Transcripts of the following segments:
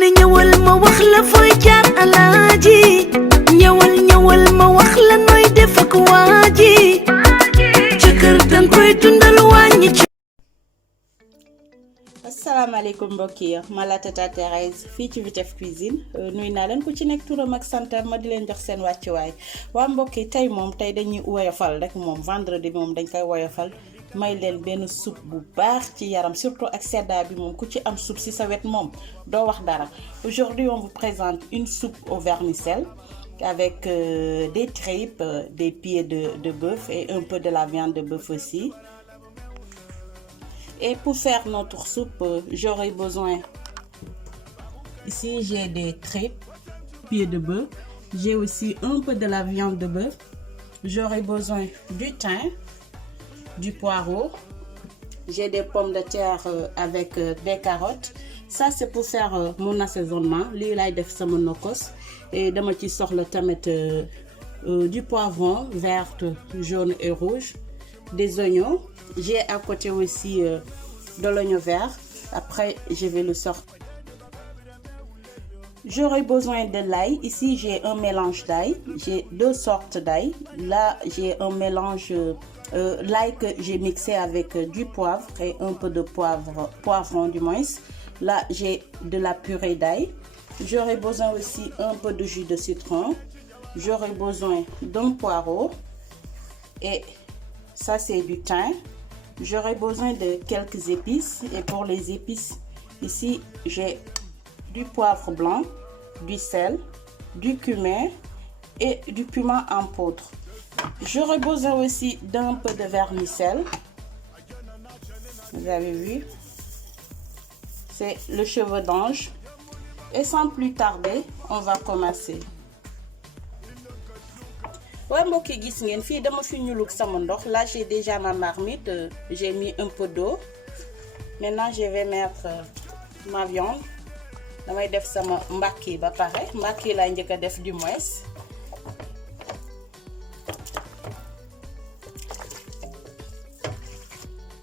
ne ñëwal ma wax la fooy jaar alaaji ñëwal ma wax la nooy def ak waaji ci kër dang koy dundal wàññi ci. asalaamaaleykum mbokk yi ma la Tata Thérèse fii ci Vitef Cuisine nuy naa leen ku ci nekk turam ak santam ma di leen jox seen wàccuwaay waa mbokk yi tey dañuy woyofal rek moom vendredi bi moom dañ koy woyofal may leen benn soupe bu baax ci yaram surtout ak sedda bi moom ku ci am soupe ci sa wet moom doo wax dara. Aujourd'hui on vous présente une soupe au vermicelle avec des tripes, des pieds de bœuf et un peu de la viande de bœuf aussi. Et pour faire notre soupe, j'aurai besoin, ici j'ai des tripes, pieds de bœuf, j'ai aussi un peu de la viande de bœuf, j'aurai besoin du thym, du poireau, j'ai des pommes de terre avec des carottes. Ça c'est pour faire mon assaisonnement, lii laay def sama nokos et dama ci soxla tamit du poivron vert, jaune et rouge, des oignons. J'ai à côté aussi de l'oignon vert. Après, je vais le sortir. J'aurai besoin de l'ail. Ici, j'ai un mélange d'ail. J'ai deux sortes d'ail. Là, j'ai un mélange l'ail que j'ai mixé avec du poivre et un peu de poivron du moins. Là, j'ai de la purée d'ail. J'aurai besoin aussi un peu de jus de citron. J'aurai besoin d'un poireau. Et ça, c'est du thym. J'aurai besoin de quelques épices. Et pour les épices, ici, j'ai du poivre blanc, du sel, du cumin et du piment en poudre. J'aurai besoin aussi d'un peu de vermicelle. Vous avez vu? C'est le cheveu d'ange. Et sans plus tarder, on va commencer. Ouais, mbokk yi gis ngeen fii dama fi ñuluk sama ndox. Là j'ai déjà ma marmite, j'ai mis un peu d'eau. Maintenant je vais mettre ma viande. Damay def sama mbàkk yi ba pare. Mbàkk yi laay njëkk a def du moins.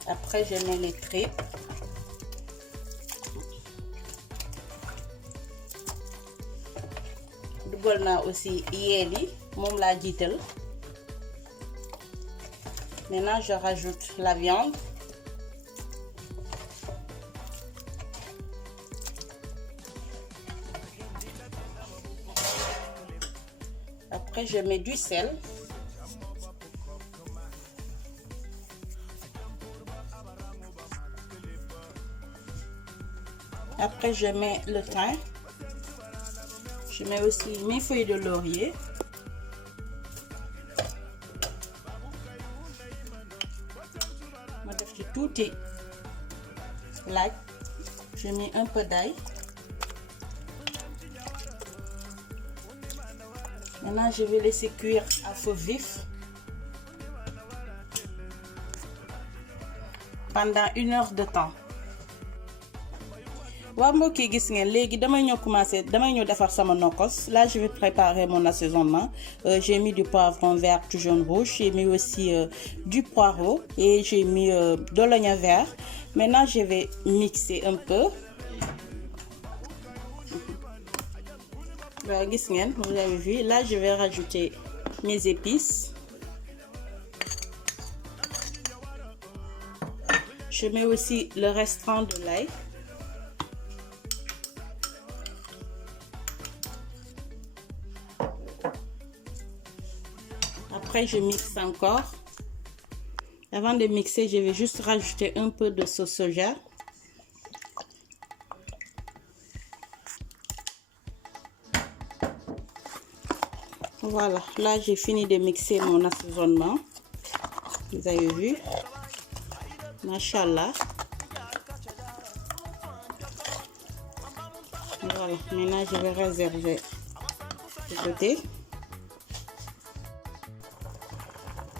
Après je mets les tripes. Dugal naa aussi yeel yi. Moom laa jiital. Maintenant je rajoute la viande. Après je mets du sel. Après je mets le thym. Je mets aussi mes feuilles de laurier. Tout est laaj. Je mets un peu d'ail. Maintenant je vais laisser cuire à feu vif pendant 1 heure de temps. Waa mbokk yi gis ngeen léegi damay ñëw defar sama nokos. Là je vais préparer mon assaisonnement. J'ai mis du poivron vert, jaune, rouge. J'ai mis aussi du poireau et j'ai mis de l'oignon vert. Maintenant je vais mixer un peu. Voilà, gis ngeen, vous avez vu. Là je vais rajouter mes épices. Je mets aussi le restant de l'ail. Après, je mixe encore. Avant de mixer, je vais juste rajouter un peu de sauce soja. Voilà, là j'ai fini de mixer mon assaisonnement. Vous avez vu? Machallah. Voilà, maintenant je vais réserver de côté.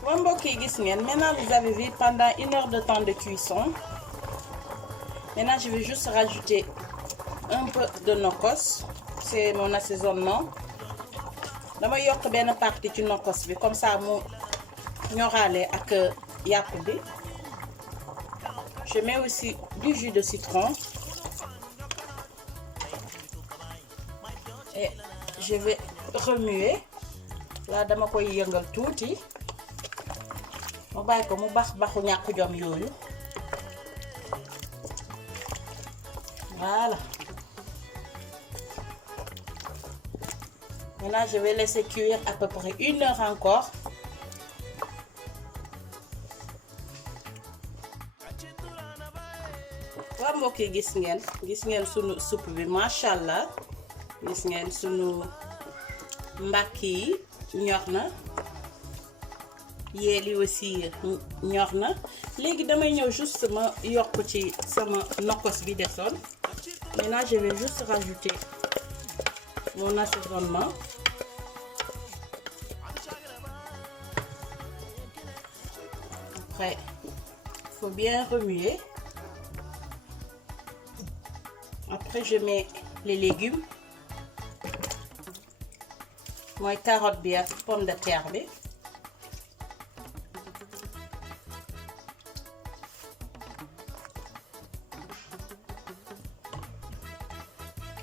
Bon mbokk yi gis ngeen, maintenant vous avez vu pendant 1 heure de temps de cuisson. Maintenant je vais juste rajouter un peu de nokos. C'est mon assaisonnement. Dama yokk benn partie ci nokos bi comme ça mu ñoraale ak yàpp bi. Je mets aussi du jus de citron. je vais remuer là dama koy yëngal tuuti mu bàyyi ko mu baxu ñàkk jom yooyu voilà. Maintenant je vais laisser cuire à peu près 1 heure encore. Waa mbokk yi gis ngeen sunu soupe bi machallah, gis ngeen sunu mbàkk yi ñor na, yéeli aussi ñor na. Léegi damay ñëw juste ma yokk ci sama nokkos bi desoon. Maintenant je vais juste rajouter mon assaisonnement. Après, il faut bien remuer. Après, je mets les légumes. Moi, carotte bien, pomme de terre.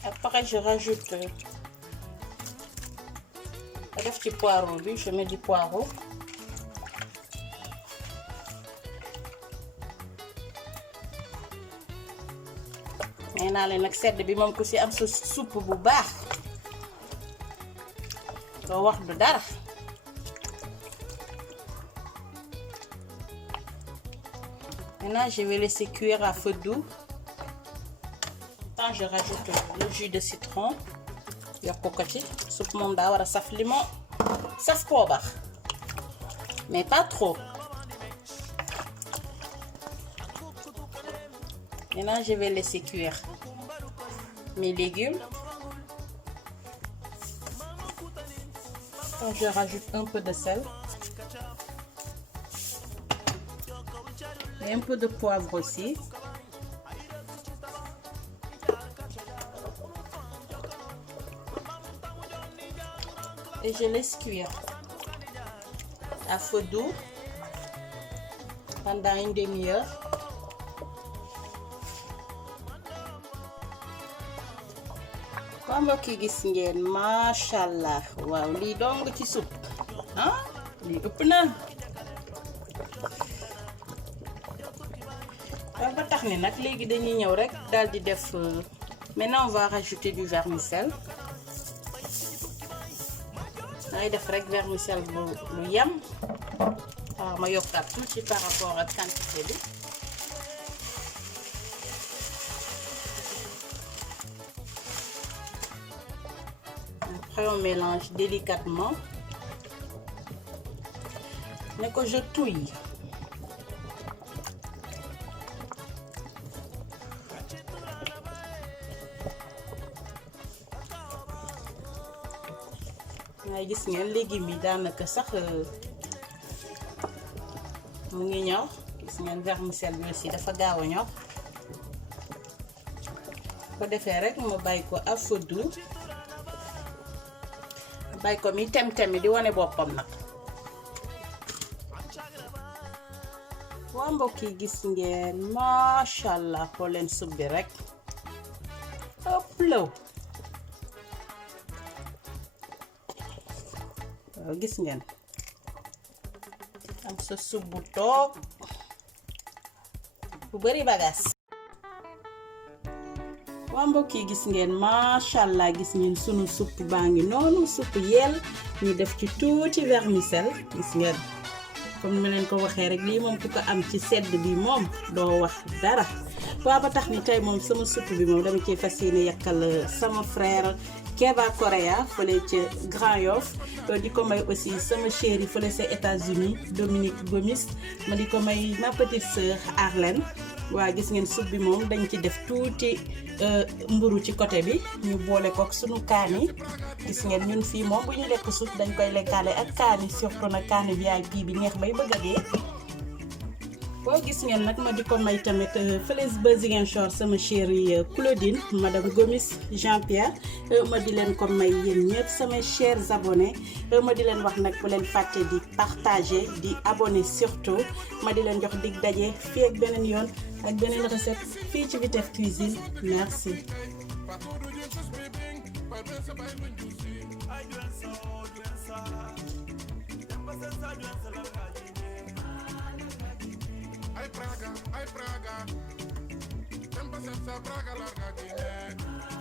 Après, je rajoute un petit poireau. Je mets du poireau. nee naa leen nag sedd bi moom ku ci am sa soupe bu baax doo wax du dara. Maintenant je vais laisser cuire à feu doux. Quand je rajoute le jus de citron yokk ko ci soupe moom daa war a saf limon saf poobar mais pas trop. Maintenant je vais laisser cuire mes légumes. Donc je rajoute un peu de sel et un peu de poivre aussi. Et je laisse cuire à feu doux pendant une demi-heure. Waa mbokk yi gis ngeen machallah waaw lii dong ci soupe ah lii ëpp na waaw ba tax ni nag léegi dañuy ñëw rek daal di def maintenant on va rajouter du vermicelle. ngay def rek vermicelle bu lu yam waaw ma yokkaat tuuti par rapport ak quantité bi. Après on mélange délicatement. Mais que je touille. ngay gis ngeen légumes yi daanaka sax mu ngi ñor. Gis ngeen vermicelle bi aussi dafa gaaw a ñor. ko defee rek ma bàyyi ko à feu doux. bàyyi ko mi tem-temi di wane boppam nag. waa mbokk yi gis ngeen machallah ko leen soupe bi rek ëpp law. waaw gis ngeen am sa soupe bu toog bu bari bagaas. waa mbokk yi gis ngeen machallah gis ngeen sunu soupe baa ngi noonu soupe yeel ñu def ci tuuti vermicelle gis ngeen comme ni ma leen ko waxee rek lii moom ku ko am ci sedd bi moom doo wax dara. waa ba tax ni tey moom sama soupe bi moom dama ci fas yéene yàkkal sama frère Keba Korea fële ca Grand Yoff di ko may aussi sama chérie fële ca États-Unis Dominique Gomis ma di ko may ma petite sœur Arlène. waa gis ngeen soupe bi moom dañ ci def tuuti mburu ci côté bi ñu boole ko ak sunu kaani. gis ngeen ñun fii moom bu ñu lekk soupe dañ koy lekkaale ak kaani surtout nag kaani VIP bi neex bay bëgg a dee. boo gis ngeen nag ma di ko may tamit fële ba Ziguinchor sama chérie Claudine madame Gomis Jean-Pierre ma di leen ko may yéen ñëpp samay chers abonnés ma di leen wax nag bu leen fàtte di partager di abonner surtout ma di leen jox dig daje fii ak beneen yoon ak beneen recette fii ci Vitef Cuisine merci. Pa tudo de tus bebem, pa dança vai banjusi. Ai doença, oh doença. Tempo sensa doença larga de Ai praga, tempo senza praga larga de